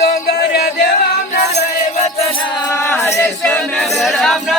डोंगर देवा आमना दैवतना रे सोनगर आमना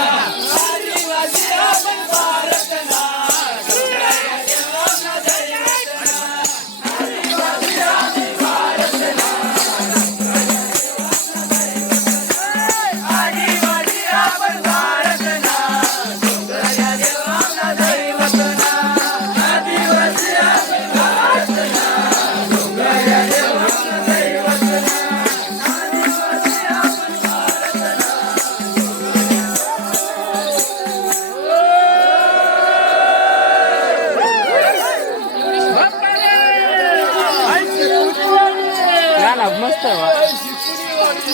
ना मस्त आहे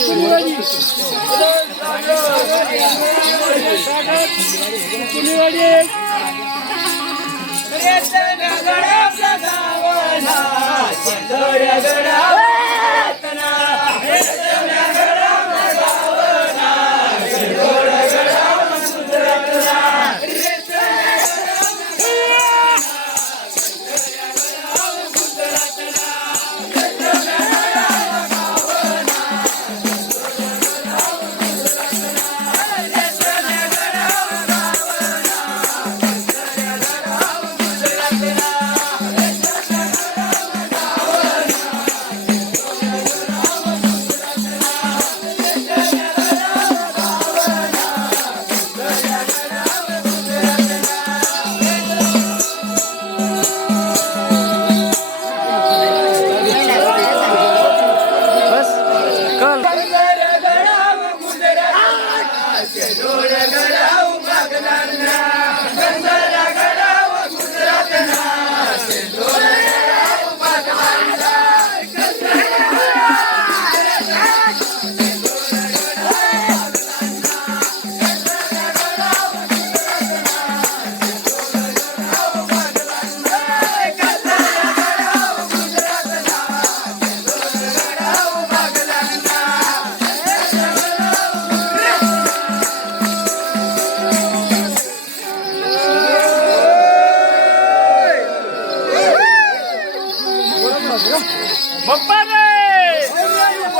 முப்பது.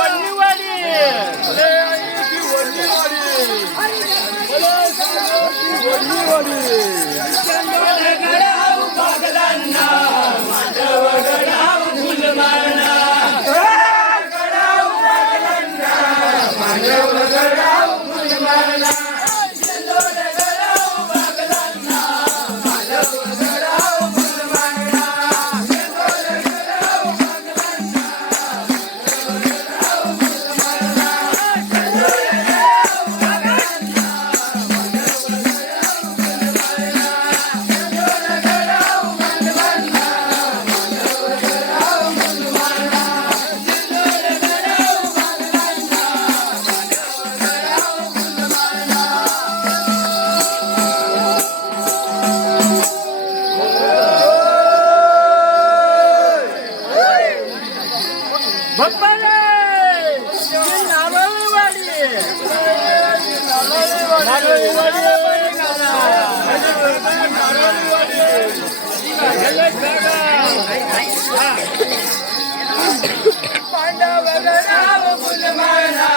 ஒன்னு पांडव राम गुल माना